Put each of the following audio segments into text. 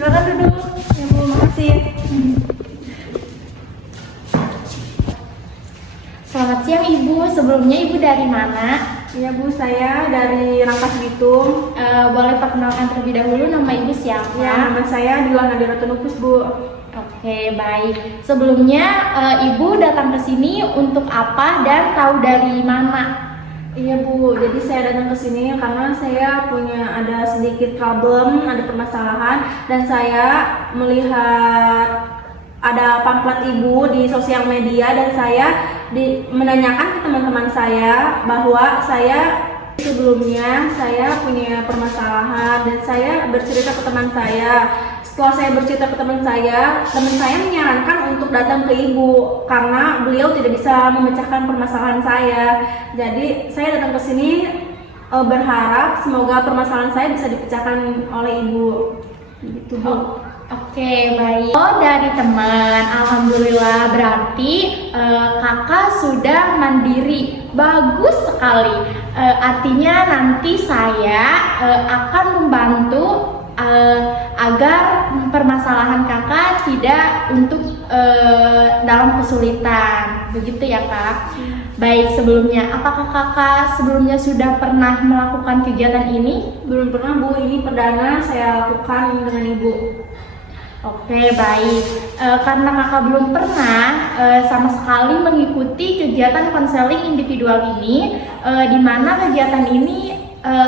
Silakan duduk. Ya Bu, makasih. Selamat siang Ibu, sebelumnya Ibu dari mana? Iya Bu, saya dari Rangkas Bitung. Boleh perkenalkan terlebih dahulu nama Ibu siapa? Ya, nama saya Dila Nadira Tunupus Bu. Oke, baik. Sebelumnya Ibu datang ke sini untuk apa dan tahu dari mana? Iya Bu, jadi saya datang ke sini karena saya punya ada sedikit problem, ada permasalahan, dan saya melihat ada pamflet Ibu di sosial media dan saya menanyakan ke teman-teman saya bahwa sebelumnya saya punya permasalahan dan saya bercerita ke teman saya. Setelah saya bercerita ke teman saya menyarankan untuk datang ke Ibu karena beliau tidak bisa memecahkan permasalahan saya. Jadi saya datang ke sini berharap semoga permasalahan saya bisa dipecahkan oleh Ibu. Gitu Bu. Oke, baik. Oh, dari teman, alhamdulillah berarti kakak sudah mandiri. Bagus sekali. Artinya nanti saya akan membantu agar permasalahan kakak tidak untuk dalam kesulitan. Begitu ya Kak? Baik, sebelumnya apakah kakak sebelumnya sudah pernah melakukan kegiatan ini? Belum pernah Bu, ini perdana saya lakukan dengan Ibu. Oke, baik. Karena kakak belum pernah sama sekali mengikuti kegiatan konseling individual ini, di mana kegiatan ini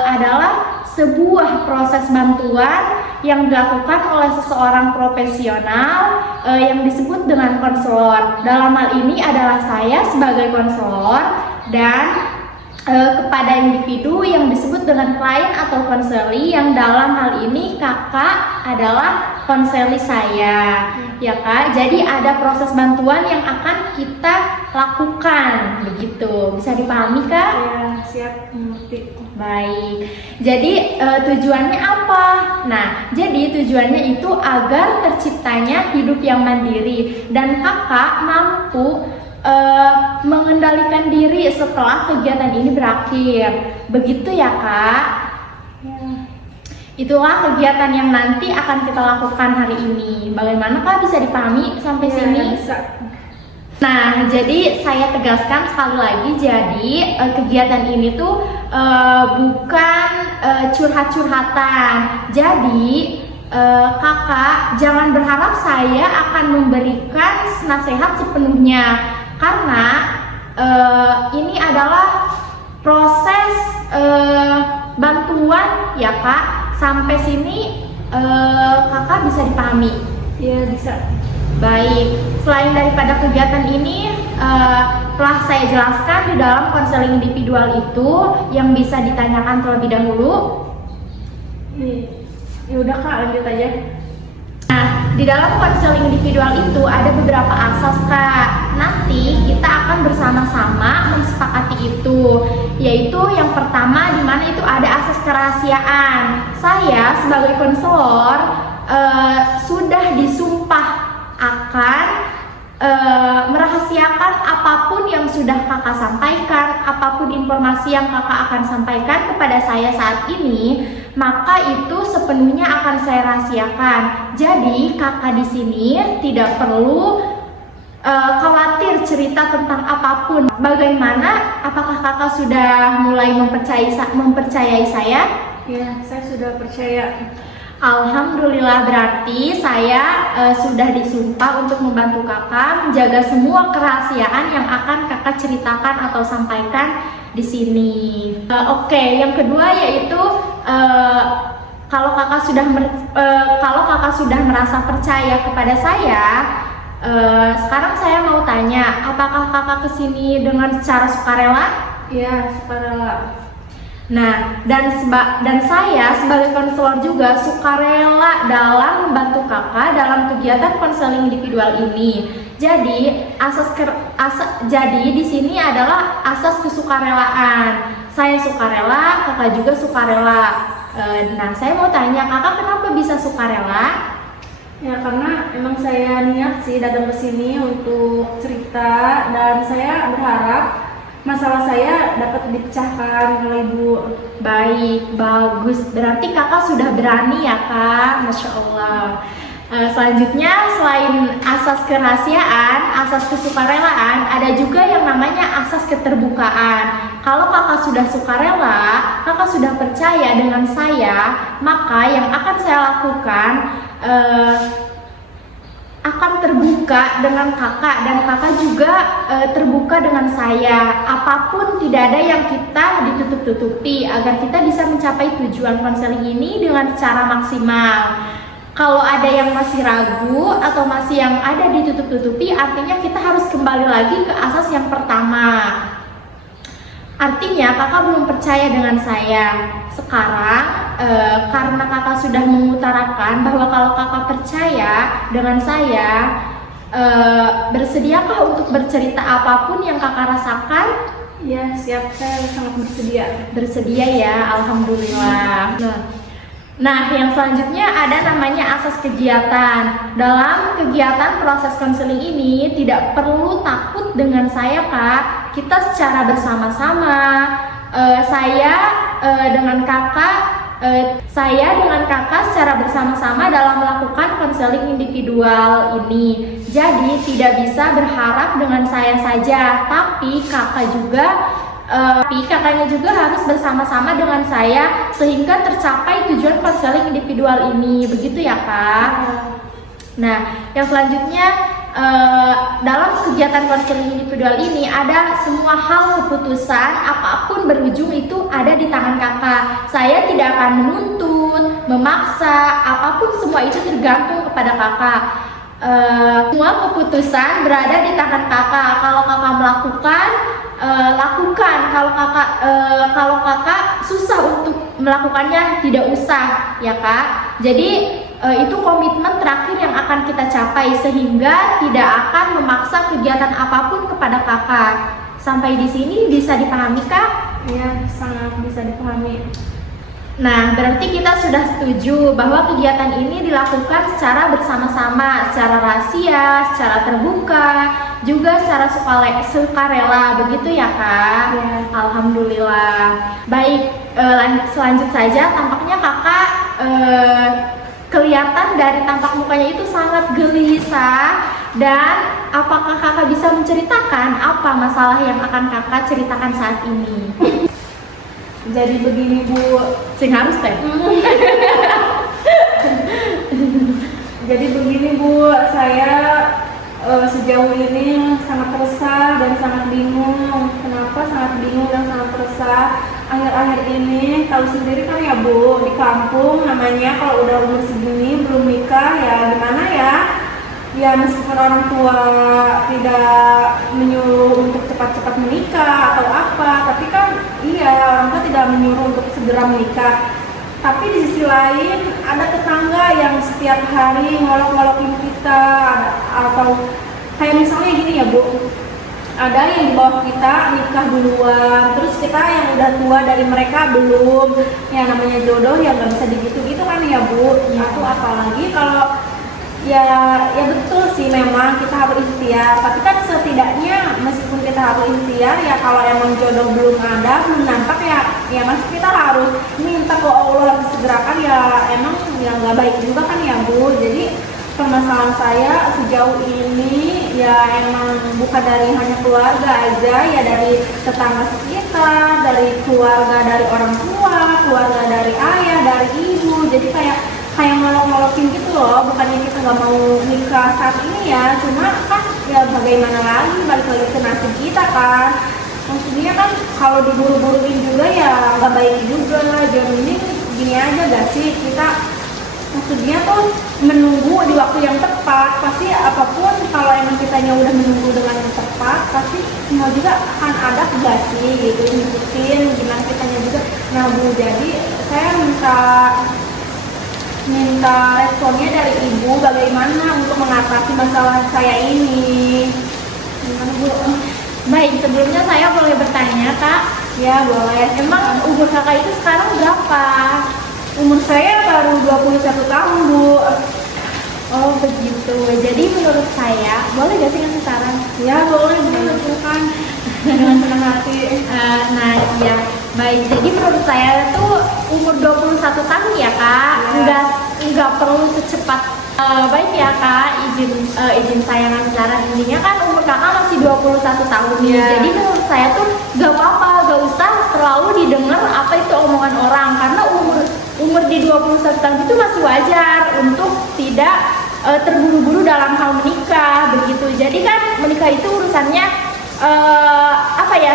adalah sebuah proses bantuan yang dilakukan oleh seseorang profesional yang disebut dengan konselor. Dalam hal ini adalah saya sebagai konselor dan kepada individu yang disebut dengan klien atau konseli, yang dalam hal ini kakak adalah konseli saya, ya Kak. Jadi ada proses bantuan yang akan kita lakukan, begitu. Bisa dipahami Kak? Ya, siap, mengerti. Baik. Jadi tujuannya apa? Nah, jadi tujuannya itu agar terciptanya hidup yang mandiri dan kakak mampu mengendalikan diri setelah kegiatan ini berakhir. Begitu ya Kak? Ya. Itulah kegiatan yang nanti akan kita lakukan hari ini. Bagaimana Kak, bisa dipahami sampai Ya, sini? bisa. Nah, jadi saya tegaskan sekali lagi, jadi kegiatan ini tuh bukan curhat-curhatan. Jadi kakak jangan berharap saya akan memberikan nasihat sepenuhnya, karena ini adalah proses bantuan ya Kak. Sampai sini kakak bisa dipahami? Iya, bisa. Baik, selain daripada kegiatan ini telah saya jelaskan di dalam konseling individual itu yang bisa ditanyakan terlebih dahulu. Ya udah Kak, lanjut aja. Nah, di dalam konseling individual itu ada beberapa asas Kak. Nanti kita akan bersama-sama mensepakati itu, yaitu yang pertama di mana itu ada asas kerahasiaan. Saya sebagai konselor sudah disumpah akan merahasiakan apapun yang sudah kakak sampaikan, apapun informasi yang kakak akan sampaikan kepada saya saat ini, maka itu sepenuhnya akan saya rahasiakan. Jadi kakak di sini tidak perlu khawatir cerita tentang apapun. Bagaimana? Apakah kakak sudah mulai mempercayai saya? Ya, saya sudah percaya. Alhamdulillah, berarti saya sudah disumpah untuk membantu kakak menjaga semua kerahasiaan yang akan kakak ceritakan atau sampaikan di sini. Oke, yang kedua yaitu kalau kakak sudah merasa percaya kepada saya, sekarang saya mau tanya, apakah kakak kesini dengan secara sukarela? Iya, sukarela. Nah, dan saya sebagai konselor juga sukarela dalam membantu kakak dalam kegiatan konseling individual ini. Jadi jadi di sini adalah asas kesukarelaan. Saya sukarela, kakak juga sukarela. Nah, saya mau tanya, kakak kenapa bisa sukarela? Ya, karena emang saya niat sih datang ke sini untuk cerita, dan saya berharap masalah saya dapat dipecahkan oleh ibu. Baik, bagus. Berarti kakak sudah berani ya kak, Masya Allah. Selanjutnya selain asas kerahasiaan, asas kesukarelaan, ada juga yang namanya asas keterbukaan. Kalau kakak sudah sukarela, kakak sudah percaya dengan saya, maka yang akan saya lakukan akan terbuka dengan kakak, dan kakak juga terbuka dengan saya. Apapun tidak ada yang kita ditutup-tutupi agar kita bisa mencapai tujuan konseling ini dengan secara maksimal. Kalau ada yang masih ragu atau masih yang ada ditutup-tutupi, artinya kita harus kembali lagi ke asas yang pertama. Artinya kakak belum percaya dengan saya. Sekarang karena kakak sudah mengutarakan bahwa kalau kakak percaya dengan saya, bersediakah untuk bercerita apapun yang kakak rasakan? Ya, siap, saya sangat bersedia. Bersedia ya, alhamdulillah. Nah, yang selanjutnya ada namanya asas kegiatan. Dalam kegiatan proses konseling ini tidak perlu takut dengan saya kak. Kita secara bersama-sama, saya dengan kakak secara bersama-sama dalam melakukan konseling individual ini. Jadi tidak bisa berharap dengan saya saja, tapi kakaknya juga harus bersama-sama dengan saya sehingga tercapai tujuan konseling individual ini. Begitu ya kak? Nah, yang selanjutnya dalam kegiatan konseling individual ini ada semua hal keputusan apapun berujung itu ada di tangan kakak. Saya tidak akan menuntut, memaksa, apapun, semua itu tergantung kepada kakak. Semua keputusan berada di tangan kakak. Kalau kakak melakukan, lakukan. Kalau kakak susah untuk melakukannya, tidak usah ya kak. Jadi itu komitmen terakhir yang akan kita capai, sehingga tidak akan memaksa kegiatan apapun kepada kakak. Sampai di sini bisa dipahami kak? Ya, sangat bisa dipahami. Nah, berarti kita sudah setuju bahwa kegiatan ini dilakukan secara bersama-sama, secara rahasia, secara terbuka, juga secara sukarela, begitu ya kak? Ya. Alhamdulillah. Baik, selanjut saja. Tampaknya kakak kelihatan dari tampak mukanya itu sangat gelisah. Dan apakah kakak bisa menceritakan apa masalah yang akan kakak ceritakan saat ini? Jadi begini bu, Sing harus teh. Jadi begini bu, saya sejauh ini sangat resah dan sangat bingung. Kenapa sangat bingung dan sangat resah? Akhir-akhir ini tahu sendiri kan ya bu, di kampung namanya kalau udah umur segini belum nikah ya gimana ya? Ya meskipun orang tua tidak menyuruh untuk cepat-cepat menikah atau apa, tapi kan iya orang tua tidak menyuruh untuk segera menikah. Tapi di sisi lain ada tetangga yang setiap hari ngolok-ngolokin kita, atau kayak misalnya gini ya bu, ada yang di bawah kita nikah duluan, terus kita yang udah tua dari mereka belum. Ya namanya jodoh ya nggak bisa digitu-gitu kan ya bu. Itu apalagi kalau ya betul sih, memang kita harus ikhtiar, tapi kan setidaknya meskipun kita harus ikhtiar ya kalau emang jodoh belum ada, belum nampak ya masih kita harus minta ke Allah disegerakan. Ya emang ya nggak baik juga kan ya bu. Jadi permasalahan saya sejauh ini ya emang bukan dari hanya keluarga aja, ya dari tetangga sekitar, dari keluarga, dari orang tua, keluarga dari ayah, dari ibu. Jadi kayak ngolok-ngolokin gitu loh. Bukannya kita nggak mau nikah saat ini ya, cuma kan ya bagaimana lagi, balik lagi ke nasib kita kan. Maksudnya kan kalau diburu-buruin juga ya nggak baik juga. Jadi ini gini aja gak sih, kita maksudnya tuh menunggu di waktu yang tepat. Pasti apapun kalau emang kitanya udah menunggu dengan yang tepat, pasti semua juga akan ada gak sih gitu, ngikutin gimana kitanya juga. Nah bu, jadi saya minta responnya dari ibu bagaimana untuk mengatasi masalah saya ini. Gimana bu? Baik, sebelumnya saya boleh bertanya kak? Ya boleh. Emang umur kakak itu sekarang berapa? Umur saya baru 21 tahun bu. Oh begitu. Jadi menurut saya, boleh gak sih ngasih saran? Ya boleh bu, silakan. dengan senang hati. Nah, iya. Baik, jadi menurut saya tuh umur 21 tahun ya Kak, nggak perlu secepat. Baik ya Kak, izin saya bicara, intinya kan umur Kakak masih 21 tahun nih. Jadi menurut saya tuh nggak apa-apa, nggak usah terlalu didengar apa itu omongan orang, karena umur di 21 tahun itu masih wajar untuk tidak terburu-buru dalam hal menikah begitu. Jadi kan menikah itu urusannya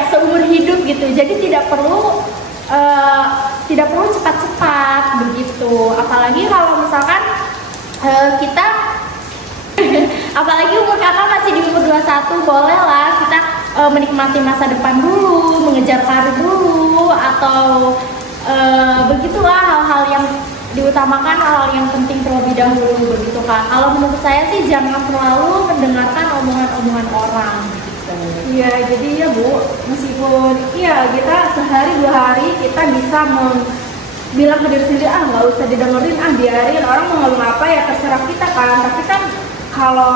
seumur hidup gitu. Jadi tidak perlu cepat-cepat begitu. Apalagi kalau misalkan kita apalagi umur Kakak masih di umur 21, bolehlah kita menikmati masa depan dulu, mengejar karir dulu, atau begitulah hal-hal yang diutamakan, hal yang penting terlebih dahulu begitu Kak. Kalau menurut saya sih jangan terlalu mendengarkan omongan-omongan orang gitu. Iya, jadi ya Bu, meskipun kita sehari 2 hari kita bisa bilang ke diri sendiri, nggak usah didengerin, biarin orang mau ngomong apa ya terserah kita kan. Tapi kan kalau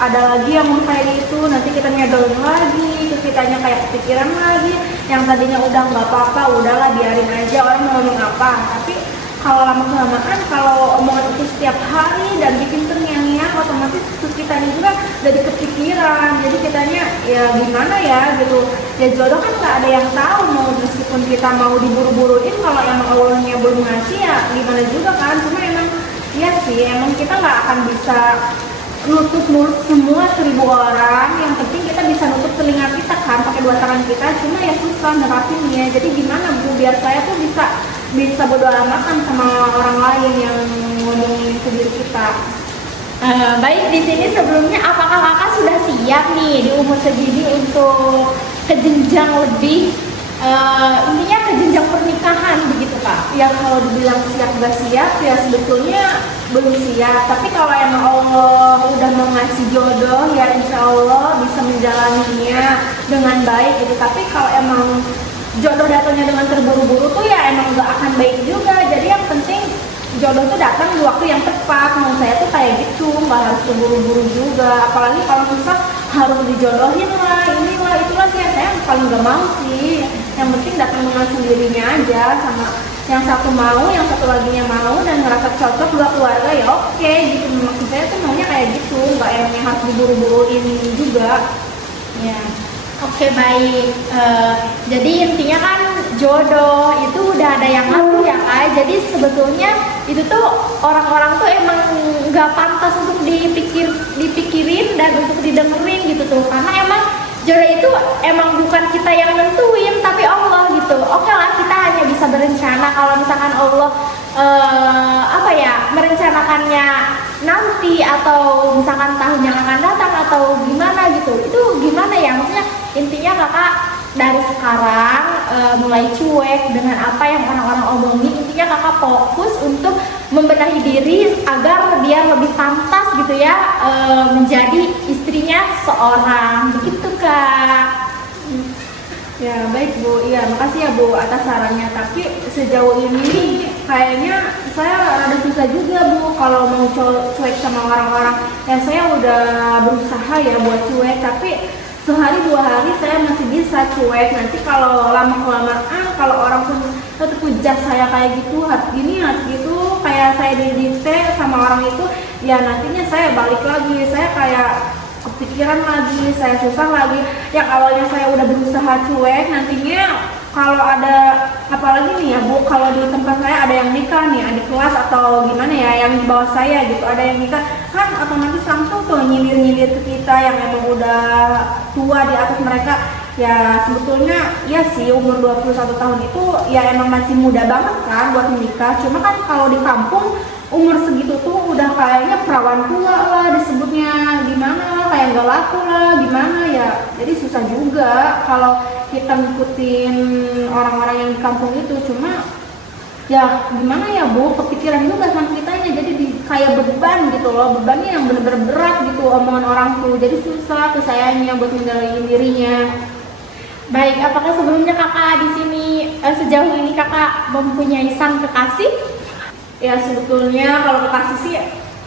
ada lagi yang mau kayak gitu, nanti kita nyadolin lagi, terus kitanya kayak kepikiran lagi, yang tadinya udah nggak apa-apa, udahlah biarin aja orang mau ngomong apa. Tapi kalau lama-kelamaan, kalau omongan itu setiap hari dan bikin terngiang-ngiang, otomatis terus kitanya juga jadi kepikiran. Jadi kitanya ya gimana ya gitu. Ya jodoh kan nggak ada yang tahu, mau meskipun kita mau diburu-buruin, kalau emang awalnya belum ngasih ya gimana juga kan. Cuma emang emang kita nggak akan bisa nutup mulut semua 1000 orang. Yang penting kita bisa nutup telinga kita kan pakai 2 tangan kita. Cuma ya susah nerapinnya. Jadi gimana Bu, biar saya tuh bisa bodo amatan sama orang lain yang ngomongin ke diri kita. Baik, di sini sebelumnya apakah Kakak sudah siap nih di umur segini untuk ke jenjang lebih intinya ke jenjang pernikahan begitu Kak? Ya kalau dibilang siap gak siap ya sebetulnya belum siap. Tapi kalau emang Allah udah mau ngasih jodoh ya insya Allah bisa menjalaninya dengan baik gitu. Tapi kalau emang jodoh datangnya dengan terburu-buru tuh ya emang gak akan baik juga. Jadi yang penting jodoh tuh datang di waktu yang tepat. Menurut saya tuh kayak gitu, nggak harus terburu-buru juga. Apalagi kalau misal harus dijodohin lah, inilah itulah sih saya paling gak mau sih. Yang penting datang dengan sendirinya aja, sama yang satu mau, yang satu laginya mau dan ngerasa cocok dua keluarga ya oke gitu. Maksud saya tuh maunya kayak gitu, nggak yang harus diburu-buruin juga. Ya. Oke, baik. Jadi intinya kan jodoh itu udah ada yang ngatur ya Kak. Jadi sebetulnya itu tuh orang-orang tuh emang nggak pantas untuk dipikirin dan untuk didengerin gitu tuh. Karena emang jodoh itu emang bukan kita yang nentuin, tapi Allah gitu. Oke lah, kita hanya bisa berencana kalau misalkan Allah merencanakannya nanti atau misalkan tahun yang akan datang atau gimana gitu. Itu gimana ya, maksudnya intinya Kakak dari sekarang mulai cuek dengan apa yang orang-orang omongin. Intinya Kakak fokus untuk membenahi diri agar dia lebih pantas gitu ya menjadi istrinya seorang begitu Kak. Ya baik Bu, iya makasih ya Bu atas sarannya. Tapi sejauh ini kayaknya saya rada susah juga Bu kalau mau cuek sama orang-orang. Ya saya udah berusaha ya buat cuek, tapi sehari 2 hari saya masih bisa cuek. Nanti kalau lama-kelamaan kalau orang pun tetap hujat saya kayak gitu, gini gitu, kayak saya didikte sama orang itu, ya nantinya saya balik lagi, saya kayak kepikiran lagi, saya susah lagi. Yang awalnya saya udah berusaha cuek, nantinya kalau ada apalagi nih ya Bu, kalau di tempat saya ada yang nikah nih adik kelas atau gimana ya yang di bawah saya gitu, ada yang nikah kan otomatis langsung tuh nyindir-nyindir ke kita yang emang udah tua di atas mereka. Ya sebetulnya ya sih umur 21 tahun itu ya emang masih muda banget kan buat menikah. Cuma kan kalau di kampung umur segitu tuh udah kayaknya perawan tua lah disebutnya, gimana lah, kayak gak laku lah gimana ya. Jadi susah juga kalau kita ngikutin orang-orang yang di kampung itu. Cuma ya gimana ya Bu, kepikiran juga sama kitanya, jadi kayak beban gitu loh, bebannya yang bener-bener berat gitu omongan orang tuh. Jadi susah ke sayanya buat mengendalikan dirinya. Baik, apakah sebelumnya Kakak di sini sejauh ini Kakak mempunyai sang kekasih? Ya sebetulnya kalau kekasih sih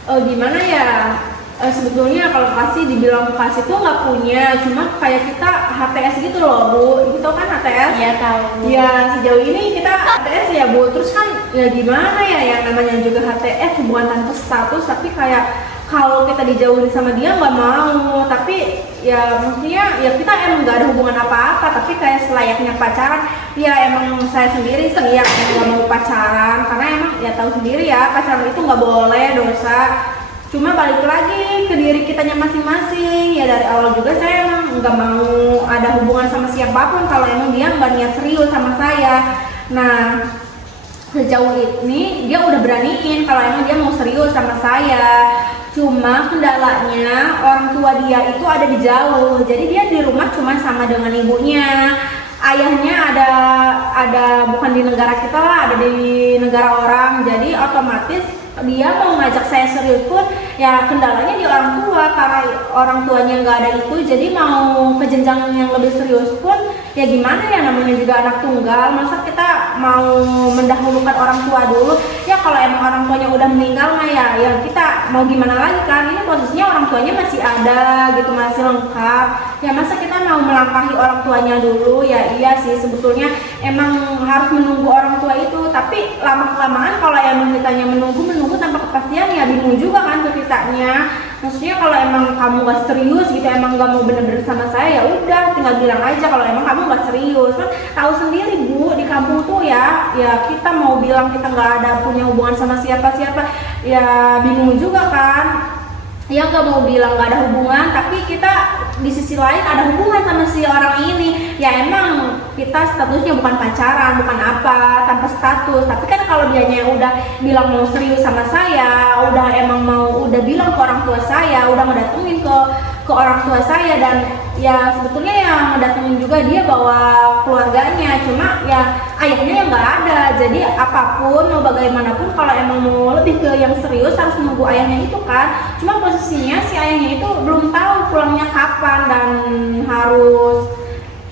gimana ya, Sebetulnya kalau kasih dibilang kasih tuh nggak punya, cuma kayak kita HTS gitu loh Bu, itu kan HTS? Iya tahu. Ya sejauh ini kita HTS ya Bu, terus kan ya gimana ya yang namanya juga HTS hubungan tanpa status, tapi kayak kalau kita dijauhin sama dia nggak mau, tapi ya maksudnya ya kita emang nggak ada hubungan apa-apa, tapi kayak selayaknya pacaran, ya emang saya sendiri sih ya nggak mau pacaran, karena emang ya tahu sendiri ya pacaran itu nggak boleh, dosa. Cuma balik lagi ke diri kitanya masing-masing, ya dari awal juga saya emang nggak mau ada hubungan sama siapapun kalau emang dia nggak niat serius sama saya. Nah sejauh ini dia udah beraniin kalau emang dia mau serius sama saya, cuma kendalanya orang tua dia itu ada di jauh, jadi dia di rumah cuma sama dengan ibunya. Ayahnya ada bukan di negara kita lah, ada di negara orang, jadi otomatis dia mau ngajak saya serius pun ya kendalanya di orang tua, karena orang tuanya nggak ada itu, jadi mau ke jenjang yang lebih serius pun ya gimana ya, namanya juga anak tunggal, masa kita mau mendahulukan orang tua dulu ya. Kalau emang orang tuanya udah meninggal mah ya kita mau gimana lagi kan, ini posisinya orang tuanya masih ada gitu, masih lengkap ya, masa kita mau melangkahi orang tuanya dulu ya. Iya sih sebetulnya emang harus menunggu orang tua itu, tapi lama-kelamaan kalau emang ditanya menunggu tanpa kepastian ya bingung juga kan tuh kitanya. Maksudnya kalau emang kamu gak serius gitu, emang gak mau bener-bener sama saya, ya udah tinggal bilang aja kalau emang kamu gak serius. Kan tahu sendiri Bu, di kampung tuh ya kita mau bilang kita nggak ada punya hubungan sama siapa-siapa ya bingung juga kan. Ya nggak mau bilang nggak ada hubungan, tapi kita di sisi lain ada hubungan sama si orang ini. Ya emang kita statusnya bukan pacaran, bukan apa, tanpa status. Tapi kan kalau dianya udah bilang mau serius sama saya, udah bilang ke orang tua saya, udah ngedatengin ke orang tua saya, dan ya sebetulnya yang ngedatengin juga dia bawa keluarganya, cuma ya ayahnya yang nggak ada. Jadi apapun mau bagaimanapun kalau emang mau lebih ke yang serius harus menunggu ayahnya itu kan. Cuma posisinya si ayahnya itu belum tahu pulangnya kapan dan harus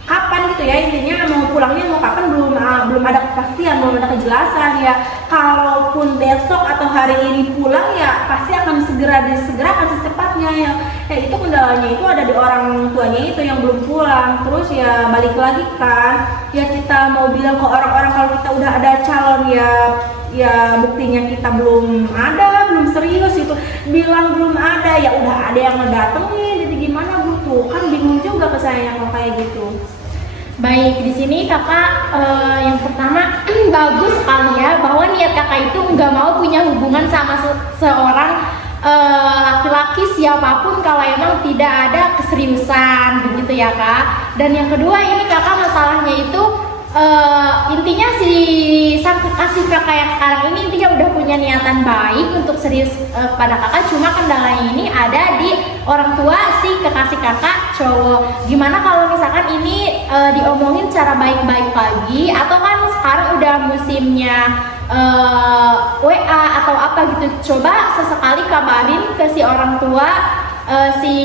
kapan gitu ya, intinya mau pulangnya mau kapan belum ada kepastian, belum ada kejelasan ya. Kalaupun besok atau hari ini pulang ya pasti akan segera secepatnya ya. Itu kendalanya itu ada di orang tuanya itu yang belum pulang. Terus ya balik lagi kan, ya kita mau bilang ke orang-orang kalau kita udah ada calon ya buktinya kita belum serius itu, bilang belum ada ya udah ada yang ngedatengin, jadi gimana Bu tuh kan bingung juga ke saya kalau kayak gitu. Baik, di sini kakak yang pertama bagus sekali ya bahwa niat kakak itu nggak mau punya hubungan sama seorang laki-laki siapapun kalau emang tidak ada keseriusan begitu ya Kak. Dan yang kedua ini kakak masalahnya itu intinya si sang kekasih kakak yang sekarang ini intinya udah punya niatan baik untuk serius kepada kakak, cuma kendalanya ini ada di orang tua si kekasih kakak cowok. Gimana kalau misalkan ini diomongin cara baik-baik lagi, atau kan sekarang udah musimnya WA atau apa gitu, coba sesekali kabarin ke si orang tua si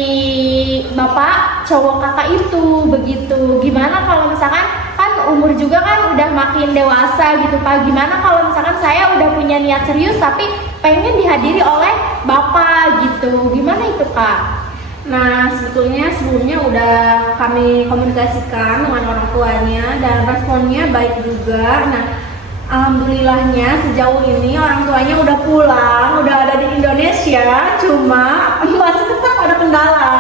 bapak cowok kakak itu begitu. Gimana kalau misalkan kan umur juga kan udah makin dewasa gitu Pak, gimana kalau misalkan saya udah punya niat serius tapi pengen dihadiri oleh bapak gitu, gimana itu Kak? Nah sebetulnya sebelumnya udah kami komunikasikan dengan orang tuanya dan responnya baik juga. Nah alhamdulillahnya sejauh ini orang tuanya udah pulang, udah ada di Indonesia, cuma masih tetap ada kendala.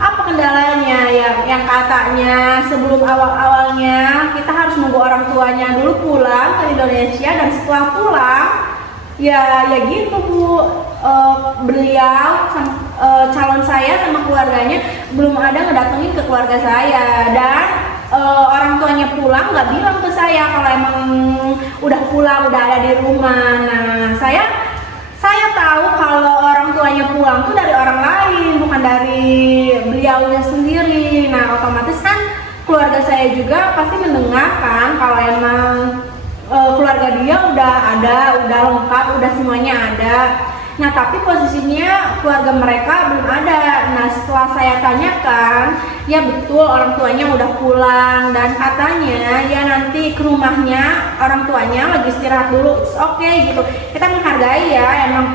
Apa kendalanya? Yang katanya sebelum awal-awalnya kita harus nunggu orang tuanya dulu pulang ke Indonesia, dan setelah pulang ya gitu Bu, beliau calon saya sama keluarganya belum ada ngedatengin ke keluarga saya, dan orang tuanya pulang nggak bilang ke saya kalau emang udah pulang, udah ada di rumah. Nah saya tahu kalau orang tuanya pulang tuh dari orang lain, bukan dari beliaunya sendiri. Nah otomatis kan keluarga saya juga pasti mendengarkan kalau emang keluarga dia udah lengkap, udah semuanya ada. Nah tapi posisinya keluarga mereka belum ada. Nah setelah saya tanyakan, ya betul orang tuanya udah pulang, dan katanya ya nanti ke rumahnya orang tuanya lagi istirahat dulu. Oke gitu, kita menghargai ya, emang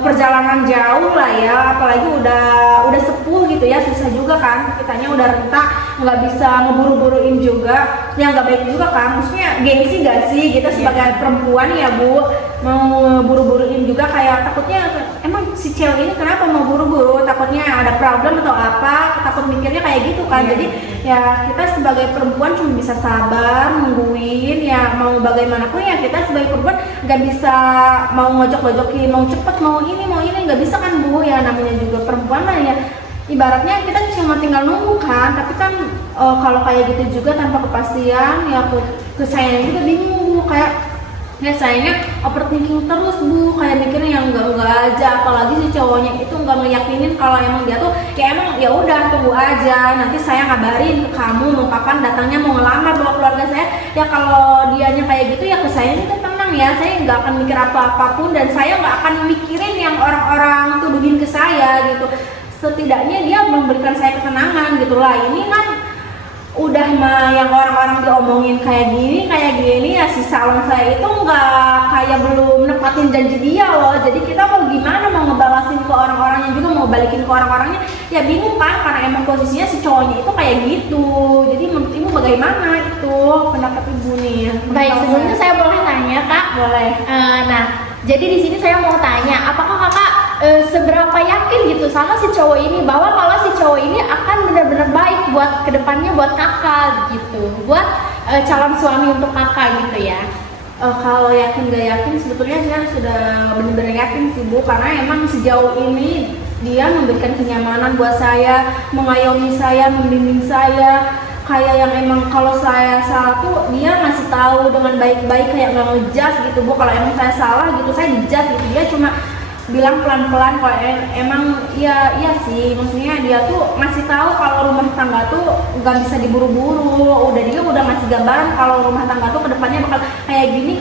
perjalanan jauh lah ya, apalagi udah sepuh gitu ya, susah juga kan, kitanya udah renta, nggak bisa ngeburu-buruin juga, ya nggak baik juga kan, maksudnya gengsi gak sih kita sebagai perempuan ya Bu, mau buru-buruin juga, kayak takutnya emang si cewek ini kenapa mau buru-buru, takutnya ada problem atau apa, takut mikirnya kayak gitu kan. Jadi ya kita sebagai perempuan cuma bisa sabar nungguin, ya mau bagaimanapun ya kita sebagai perempuan nggak bisa mau ngojok-ngojokin, mau cepet mau ini nggak bisa kan Bu, ya namanya juga perempuan lah ya, ibaratnya kita cuma tinggal nunggu kan, tapi kan kalau kayak gitu juga tanpa kepastian ya ke saya juga bingung Bu, kayak ya sayangnya overthinking terus Bu, kayak mikirnya yang enggak aja, apalagi si cowoknya itu nggak ngeyakinin kalau emang dia tuh ya emang ya udah tunggu aja, nanti saya ngabarin ke kamu mau kapan datangnya, mau ngelamar bawa keluarga saya, ya kalau dianya kayak gitu ya ke saya itu tenang ya, saya nggak akan mikir apa-apapun dan saya nggak akan mikirin yang orang-orang tuduhin ke saya gitu, setidaknya dia memberikan saya ketenangan gitu lah. Ini kan udah mah yang orang-orang diomongin kayak gini ya, si calon saya itu nggak kayak belum nepatin janji dia loh, jadi kita mau gimana, mau ngebalasin ke orang-orangnya juga, mau balikin ke orang-orangnya ya bingung kan, karena emang posisinya si cowoknya itu kayak gitu. Jadi menurut Ibu bagaimana itu pendapat Ibu nih? Baik, sebelumnya saya boleh tanya Kak? Boleh. Nah, jadi di sini saya mau tanya, apakah Kakak seberapa yakin gitu sama si cowok ini, bahwa kalau si cowok ini akan benar-benar baik buat kedepannya buat Kakak gitu, buat calon suami untuk Kakak gitu ya? Kalau yakin gak yakin, sebetulnya saya sudah benar-benar yakin sih Bu, karena emang sejauh ini dia memberikan kenyamanan buat saya, mengayomi saya, membimbing saya, kayak yang emang kalau saya salah tuh dia ngasih tahu dengan baik-baik, kayak nggak ngejudge gitu Bu, kalau emang saya salah gitu saya dijudge gitu, dia cuma bilang pelan-pelan kalau emang iya sih, maksudnya dia tuh ngasih tahu kalau rumah tangga tuh nggak bisa diburu-buru, dia udah ngasih gambaran kalau rumah tangga tuh kedepannya bakal kayak gini,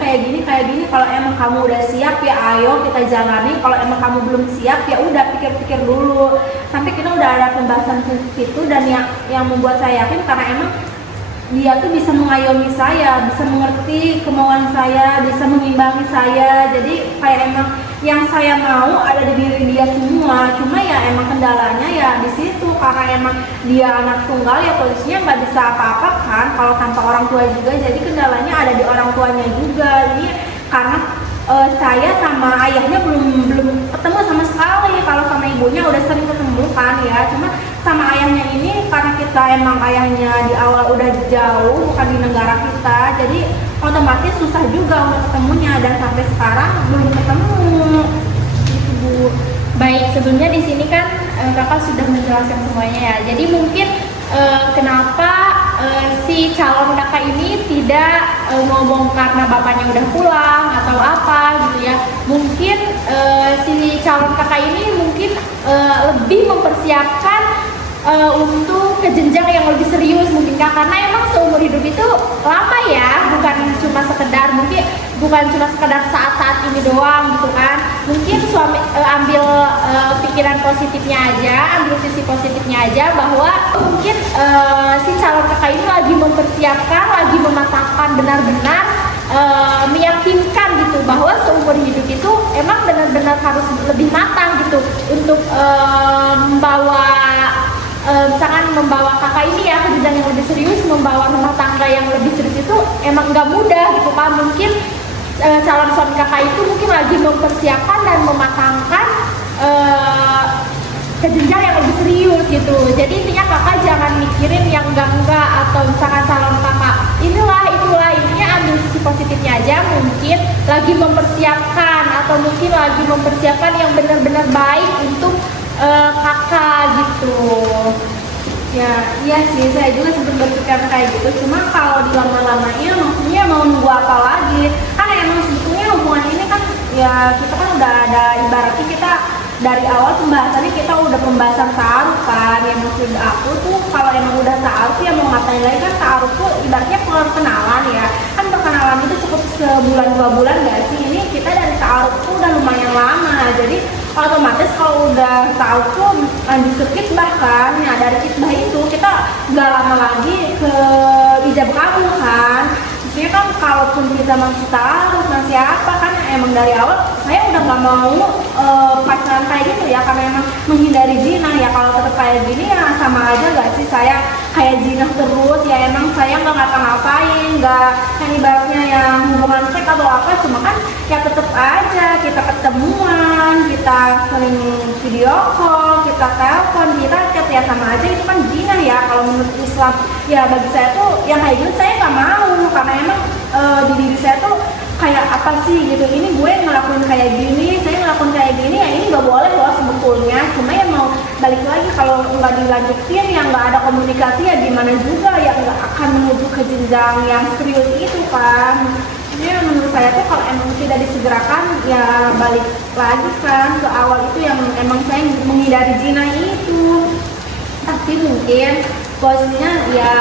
kalau emang kamu udah siap ya ayo kita jalani, kalau emang kamu belum siap ya udah pikir-pikir dulu. Sampai kita udah ada pembahasan ke situ, dan yang membuat saya yakin karena emang dia tuh bisa mengayomi saya, bisa mengerti kemauan saya, bisa mengimbangi saya, jadi kayak emang yang saya mau ada di diri dia semua. Cuma ya emang kendalanya ya di situ, karena emang dia anak tunggal ya posisinya nggak bisa apa-apa kan kalau tanpa orang tua juga, jadi kendalanya ada di orang tuanya juga. Jadi karena saya sama ayahnya belum ketemu sama sekali, kalau sama ibunya udah sering ketemu kan ya, cuma sama ayahnya ini karena kita emang ayahnya di awal udah jauh bukan di negara kita, jadi otomatis susah juga untuk ketemunya, dan sampai sekarang belum ketemu gitu Bu. Baik, sebelumnya di sini kan Kakak sudah menjelaskan semuanya ya, jadi mungkin kenapa si calon Kakak ini tidak ngomong karena bapaknya udah pulang atau apa gitu ya, mungkin si calon Kakak ini mungkin lebih mempersiapkan untuk ke jenjang yang lebih serius mungkin Kak, karena emang seumur hidup itu lama ya, bukan cuma sekedar saat-saat ini doang gitu kan. Mungkin suami ambil pikiran positifnya aja, ambil sisi positifnya aja, bahwa mungkin si calon Kakak ini lagi mempersiapkan, lagi mematangkan benar-benar, meyakinkan gitu bahwa seumur hidup itu emang benar-benar harus lebih matang gitu untuk misalkan membawa Kakak ini ya ke jenjang yang lebih serius, membawa rumah tangga yang lebih serius itu emang nggak mudah gitu Pak. Mungkin calon suami Kakak itu mungkin lagi mempersiapkan dan mematangkan ke jenjang yang lebih serius gitu. Jadi intinya Kakak jangan mikirin yang enggak atau misalkan calon Kakak itulah, intinya ambil sisi positifnya aja, mungkin lagi mempersiapkan atau mungkin lagi mempersiapkan yang benar-benar baik untuk Kakak gitu. Ya, iya sih, saya juga sempat berpikir kayak gitu. Cuma kalau dilama-lamain, maksudnya mau nunggu apa lagi? Kan emang sebetulnya hubungan ini kan, ya kita kan udah ada, ibaratnya kita dari awal pembahasannya kita udah pembahasan ta'aruf kan. Ya maksud aku tuh kalau emang udah ta'aruf ya mau ngapain lagi kan, ta'aruf tuh ibaratnya perkenalan ya. Kan perkenalan itu cukup sebulan 2 bulan gak sih? Ini kita dari ta'aruf tuh udah lumayan lama. Jadi otomatis kalau udah tahu tuh lanjut ke khitbah kan, ya dari khitbah itu kita nggak lama lagi ke ijab kabul kan. Maksudnya kan kalaupun kita masih taruh masih apa kan, emang dari awal saya udah nggak mau pacaran kayak gitu ya, karena emang menghindari zina ya. Kalau tetap kayak gini ya sama aja gak sih saya kayak zina terus ya. Emang saya nggak ngapa-ngapain, nggak yang ibaratnya yang hubungan seks atau apa, cuma kan ya tetap aja kita ketemuan, kita sering video call, kita telepon, kita chat ya, sama aja itu kan zina ya. Kalau menurut Islam ya, bagi saya tuh yang kayak gitu saya nggak mau, karena emang di diri saya tuh kayak apa sih gitu, ini gue ngelakuin kayak gini, saya ngelakuin kayak gini ya, ini nggak boleh loh sebetulnya. Cuma ya mau balik lagi, kalau nggak dilanjutin ya nggak ada komunikasi ya gimana juga ya, nggak akan menuju ke jenjang yang serius itu kan. Ini menurut saya tuh kalau emang tidak disegerakan ya balik lagi kan ke awal itu, yang emang saya menghindari zina itu. Tapi mungkin posisinya ya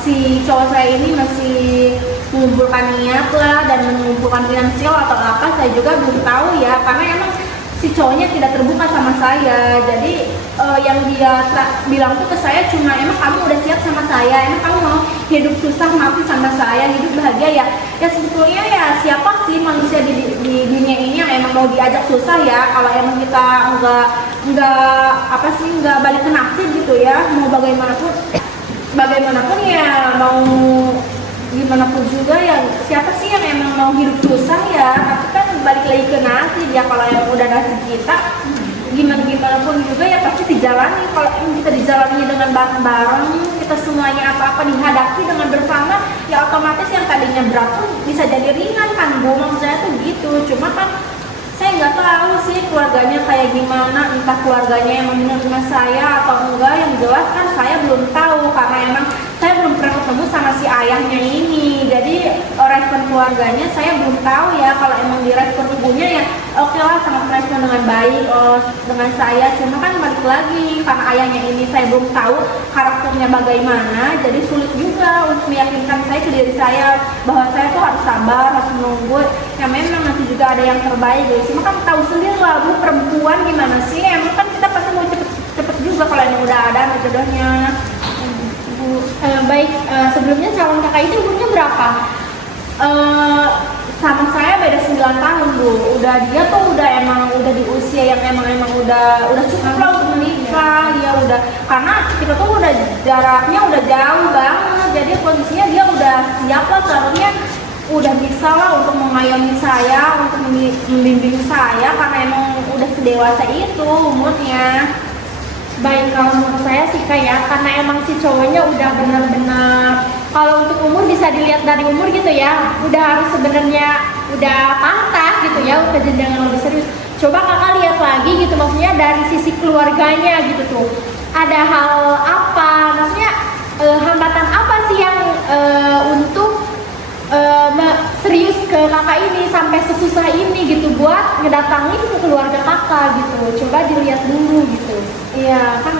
si cowok saya ini masih mengumpulkan niat lah dan mengumpulkan finansial atau apa, saya juga belum tahu ya, karena emang si cowoknya tidak terbuka sama saya. Jadi yang dia bilang tuh ke saya cuma, emang kamu udah siap sama saya, emang kamu mau hidup susah mati sama saya, hidup bahagia ya. Ya sebetulnya ya siapa sih manusia di dunia ini yang emang mau diajak susah ya, kalau emang kita nggak balik ke naksir gitu ya. Mau bagaimanapun ya, mau gimana pun juga ya, siapa sih yang emang mau hidup susah ya. Tapi kan balik lagi ke nasib ya, kalau yang udah nasib kita gimana pun juga ya pasti dijalani. Kalau emang kita dijalani dengan bareng-bareng, kita semuanya apa-apa dihadapi dengan bersama ya, otomatis yang tadinya berat pun bisa jadi ringan kan Bu, maksud saya tuh gitu. Cuma kan saya nggak tahu sih keluarganya kayak gimana, entah keluarganya yang menerima saya atau enggak. Yang jelas kan saya belum tahu, karena emang saya belum pernah ketemu sama si ayahnya ini. Jadi respon keluarganya saya belum tahu ya. Kalau emang direspon ibunya ya oke lah, sangat merespon dengan baik dengan saya. Cuma kan balik lagi, karena ayahnya ini saya belum tahu karakternya bagaimana, jadi sulit juga untuk meyakinkan saya ke diri saya bahwa saya tuh harus sabar, harus menunggu ya. Memang nanti juga ada yang terbaik guys. Cuma kan tahu sendiri lah Bu, perempuan gimana sih, emang kan kita pasti mau cepet juga kalau yang udah ada jodohnya. Baik, sebelumnya calon kakak itu umurnya berapa? Sama saya beda 9 tahun Bu. Dia tuh udah di usia yang emang udah cukup lah untuk menikah ya, udah, karena kita tuh udah jaraknya udah jauh banget. Jadi kondisinya dia udah siap lah, seharusnya udah bisa lah untuk mengayomi saya, untuk membimbing saya, karena emang udah sedewasa itu umurnya. Baik, kalau menurut saya sih kayak, karena emang si cowoknya udah benar-benar, kalau untuk umur bisa dilihat dari umur gitu ya, udah harus sebenarnya udah pantas gitu ya, udah jenjang yang lebih serius. Coba kakak lihat lagi gitu, maksudnya dari sisi keluarganya gitu tuh, ada hal apa, maksudnya hambatan apa sih yang untuk serius ke kakak ini sampai sesusah ini gitu buat ngedatangin ke keluarga kakak gitu. Coba dilihat dulu gitu. Iya kan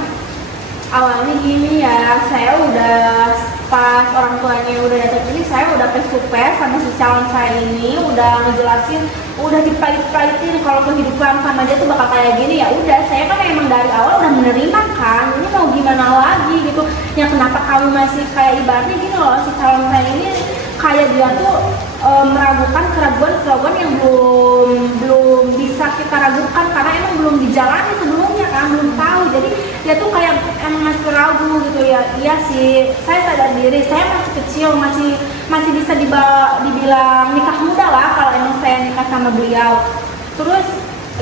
awalnya gini ya, saya udah pas orang tuanya udah datang ini, saya udah face to face sama si calon saya ini, udah ngejelasin, udah dipalit-palitin kalau kehidupan sama dia tuh bakal kayak gini. Ya udah, saya kan emang dari awal udah menerima kan, ini mau gimana lagi gitu. Yang kenapa kamu masih kayak ibaratnya gini loh, si calon saya ini kayak dia tuh meragukan keraguan yang belum bisa kita ragukan, karena emang belum dijalani sebelumnya kan, belum tahu. Jadi dia tuh kayak emang masih ragu gitu ya. Iya sih, saya sadar diri, saya masih kecil, masih bisa dibilang nikah muda lah kalau emang saya nikah sama beliau. Terus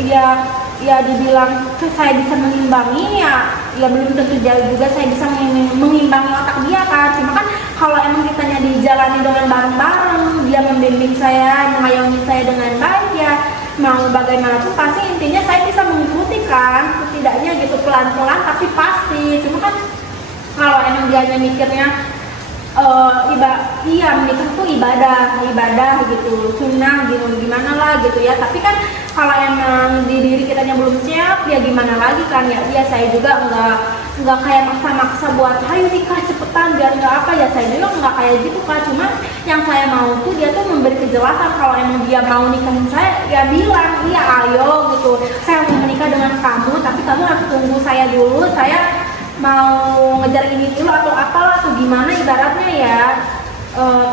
ya dibilang saya bisa mengimbangi ya belum tentu jauh juga saya bisa mengimbangi otak dia kan. Cuma kan kalau emang kitanya dijalani dengan bareng-bareng, dia membimbing saya, mengayomi saya dengan baik ya, mau bagaimanapun pasti intinya saya bisa mengikuti kan, setidaknya gitu pelan-pelan tapi pasti. Cuma kan kalau emang dia mikirnya menikah tuh ibadah gitu, sunnah gitu, gimana lah gitu ya. Tapi kan kalau emang di diri kitanya belum siap ya gimana lagi kan ya. Saya juga nggak kayak maksa-maksa buat ayo nikah cepetan biar nggak apa ya, saya juga nggak kayak gitu kan. Cuma yang saya mau tuh dia tuh memberi kejelasan kalau emang dia mau nikahin saya ya bilang iya ayo gitu, saya mau menikah dengan kamu tapi kamu harus tunggu saya dulu, saya mau ngejar ini dulu atau apalah atau gimana ibaratnya ya.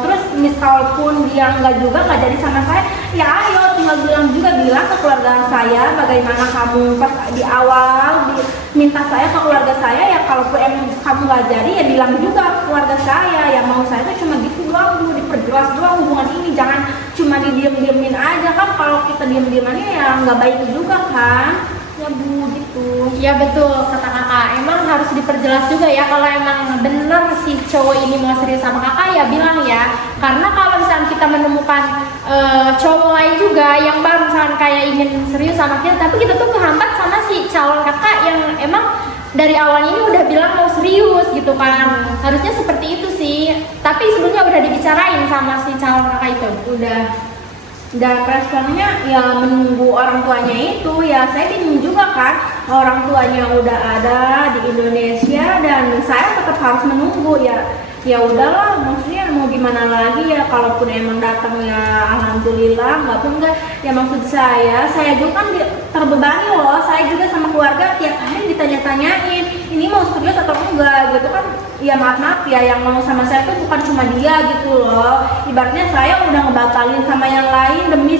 Terus misalpun dia nggak jadi sama saya ya ayo tinggal bilang ke keluarga saya bagaimana kamu pas di awal minta saya ke keluarga saya, ya kalau emang kamu nggak jadi ya bilang juga ke keluarga saya, ya mau saya tuh cuma gitu doang Bu, diperjelas doang hubungan ini, jangan cuma didiem-diemin aja kan, kalau kita diem-diemannya ya nggak baik juga kan ya Bu gitu. Ya betul kata kakak, emang harus diperjelas juga ya kalau emang bener si cowok ini mau serius sama kakak ya bilang ya, karena kalau misalnya kita menemukan cowok lain juga yang baru misalkan kayak ingin serius sama kita, tapi kita tuh kehambat sama si calon kakak yang emang dari awal ini udah bilang mau serius gitu kan, harusnya seperti itu sih. Tapi sebelumnya udah dibicarain sama si calon kakak itu? Udah. Dan responnya ya menunggu orang tuanya itu, ya saya bingung juga kan, orang tuanya udah ada di Indonesia dan saya tetap harus menunggu, ya udahlah, maksudnya mau gimana lagi ya, kalaupun emang datang ya alhamdulillah, nggak pun enggak ya, maksud saya juga kan terbebani loh, saya juga sama keluarga tiap hari ditanya-tanyain ini mau serius atau enggak gitu kan, ya maaf ya, yang mau sama saya tuh bukan cuma dia gitu loh, ibaratnya saya udah ngebatalin sama yang lain demi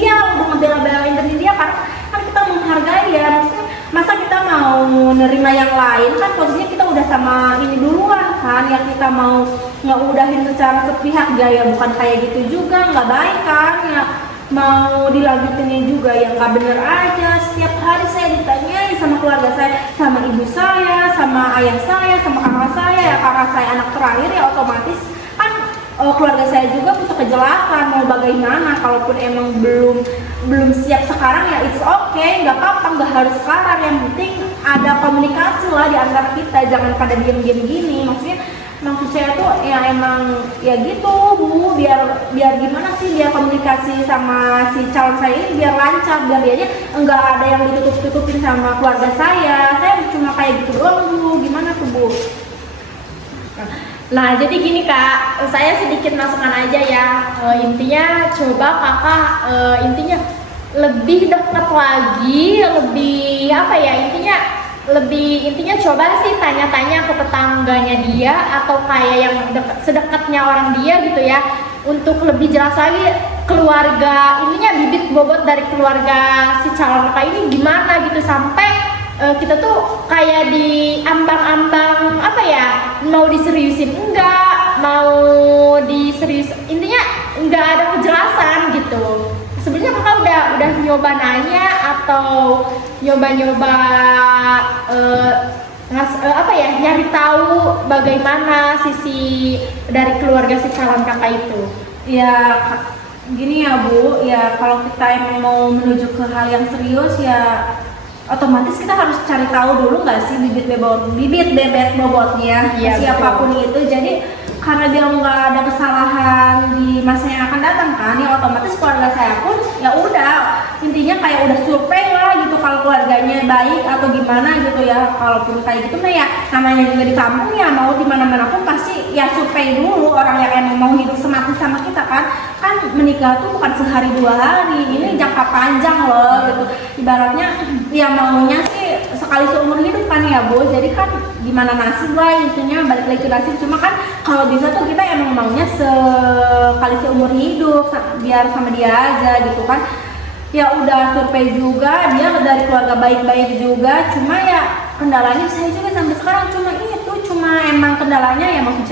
dia, udah ngebela-belain demi dia kan kita menghargai ya, maksudnya masa kita mau nerima yang lain, kan posisinya kita udah sama ini duluan kan, yang kita mau ngeudahin secara sepihak ya bukan kayak gitu juga, nggak baik kan ya, mau dilanjutinnya juga yang nggak bener aja. Setiap hari saya ditanyain sama keluarga saya, sama ibu saya, sama ayah saya, sama kakak saya, ya kakak saya anak terakhir ya otomatis kan keluarga saya juga butuh kejelasan mau bagaimana, kalaupun emang belum siap sekarang ya it's okay, nggak apa-apa, nggak harus sekarang, yang penting ada komunikasi lah di antara kita, jangan pada diem-diem gini. Maksud saya tuh ya emang ya gitu Bu, biar gimana sih, biar komunikasi sama si calon saya ini biar lancar, biar dia aja enggak ada yang ditutup-tutupin sama keluarga saya cuma kayak gitu doang Bu, gimana tuh Bu? Nah jadi gini Kak, saya sedikit masukan aja ya, intinya coba kakak intinya lebih dekat lagi, lebih apa ya, intinya coba sih tanya-tanya ke tetangganya dia atau kayak yang sedekatnya orang dia gitu ya, untuk lebih jelas lagi keluarga ininya, bibit bobot dari keluarga si calon kakak ini gimana gitu, sampai kita tuh kayak di ambang-ambang apa ya, mau diseriusin enggak, mau diserius, intinya enggak ada kejelasan gitu. Sebenarnya kakak udah nyoba nanya atau nyoba apa ya, nyari tahu bagaimana sisi dari keluarga si calon kakak itu? Ya gini ya Bu, ya kalau kita emang mau menuju ke hal yang serius ya otomatis kita harus cari tahu dulu nggak sih bibit bebek bobotnya siapapun itu. Jadi karena dia nggak ada kesalahan di masa yang akan datang kan, ya otomatis keluarga saya pun ya udah intinya kayak udah survei lah gitu, kalau keluarganya baik atau gimana gitu ya. Kalaupun kayak gitu nah ya namanya juga di kampung ya, mau di mana-mana pun pasti ya survei dulu orang yang emang mau hidup semati sama kita kan menikah tuh bukan sehari dua hari, ini jangka panjang loh gitu. Ibaratnya ya maunya sih sekali seumur hidup kan ya Bu, jadi kan gimana nasib lah intinya, balik lagi ke nasib. Cuma kan kalau bisa tuh kita emang maunya sekali seumur hidup biar sama dia aja gitu kan. Ya udah survei juga, dia dari keluarga baik-baik juga, cuma ya kendalanya saya juga sampai sekarang cuma emang kendalanya ya, maksud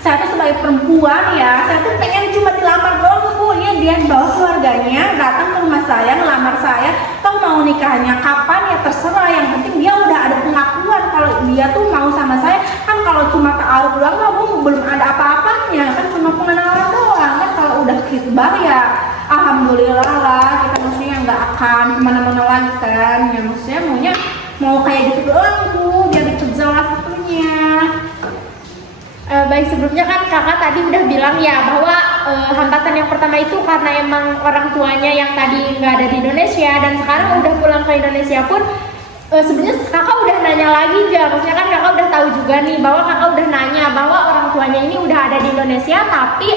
saya tuh sebagai perempuan ya, saya tuh pengen cuma dilamar doang Bu, ya dia bawa keluarganya datang ke rumah saya, ngelamar saya, tahu mau nikahnya kapan ya terserah, yang penting dia udah ada pengakuan kalau dia tuh mau sama saya. Kan kalau cuma taruh doang mah Bu, belum ada apa-apanya kan, cuma pengenalan doang kan. Kalau udah khitbah ya alhamdulillah lah, kita maksudnya nggak akan kemana-mana lagi kan ya, maksudnya mau kayak gitu doang Bu, biar diperjelas itunya. Baik, sebelumnya kan kakak tadi udah bilang ya bahwa hambatan yang pertama itu karena emang orang tuanya yang tadi nggak ada di Indonesia dan sekarang udah pulang ke Indonesia pun sebenarnya kakak udah nanya lagi ya, maksudnya kan kakak udah tahu juga nih bahwa kakak udah nanya bahwa orang tuanya ini udah ada di Indonesia tapi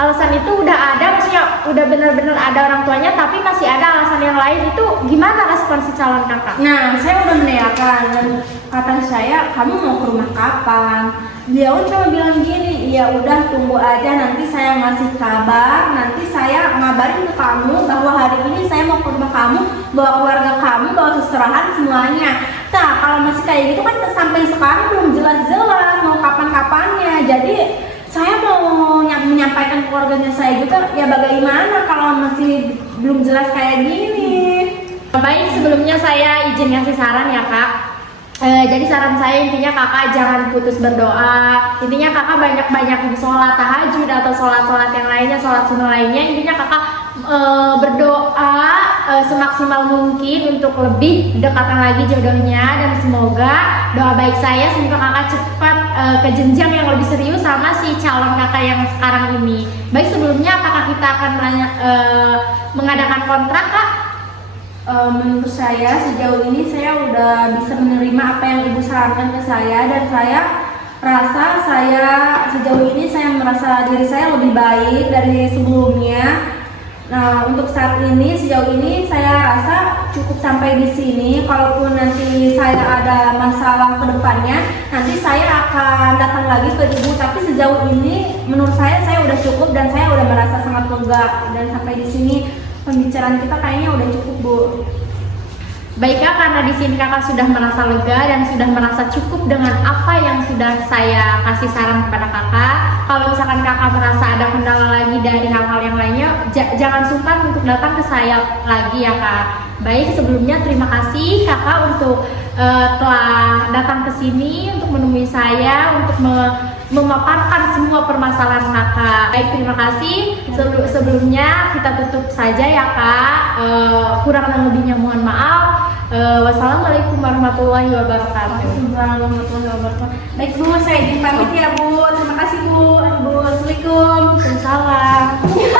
alasan itu udah ada, maksudnya udah benar-benar ada orang tuanya, tapi masih ada alasan yang lain, itu gimana respon si calon kakak? Nah, saya udah menanyakan dan kata saya, kamu mau ke rumah kapan? Dia cuma bilang gini, ya udah tunggu aja, nanti saya ngasih kabar, nanti saya ngabarin ke kamu bahwa hari ini saya mau ke rumah kamu, bawa keluarga kamu, bawa seserahan semuanya. Nah, kalau masih kayak gitu kan sampai sekarang belum jelas-jelas mau kapan-kapannya. Jadi saya mau menyampaikan keluarganya saya juga, ya bagaimana kalau masih belum jelas kayak gini. Baik, sebelumnya saya izin ngasih saran ya kak. Jadi saran saya intinya kakak jangan putus berdoa. Intinya kakak banyak-banyak sholat tahajud atau sholat-sholat yang lainnya, sholat sunnah lainnya. Intinya kakak berdoa semaksimal mungkin untuk lebih dekatkan lagi jodohnya, dan semoga doa baik saya semoga kakak cepat ke jenjang yang lebih serius sama si calon kakak yang sekarang ini. Baik, sebelumnya apakah kita akan mengadakan kontrak kak? Menurut saya sejauh ini saya udah bisa menerima apa yang ibu sarankan ke saya, dan saya rasa saya sejauh ini saya merasa diri saya lebih baik dari sebelumnya. Nah, untuk saat ini sejauh ini saya rasa cukup sampai di sini. Kalaupun nanti saya ada masalah ke depannya, nanti saya akan datang lagi ke ibu, tapi sejauh ini menurut saya udah cukup dan saya udah merasa sangat lega, dan sampai di sini pembicaraan kita kayaknya udah cukup, Bu. Baik kak, karena di sini kakak sudah merasa lega dan sudah merasa cukup dengan apa yang sudah saya kasih saran kepada kakak. Kalau misalkan kakak merasa ada kendala lagi dari hal-hal yang lainnya, jangan sungkan untuk datang ke saya lagi ya kak. Baik, sebelumnya terima kasih kakak untuk telah datang ke sini untuk menemui saya untuk memaparkan semua permasalahan kakak. Baik, terima kasih. Sebelumnya kita tutup saja ya kak. Kurang dan lebihnya mohon maaf. Wassalamualaikum warahmatullahi wabarakatuh. Warahmatullahi wabarakatuh. Baik Bu, saya izin pamit ya Bu. Terima kasih Bu. Bu, assalamualaikum. Waalaikumsalam.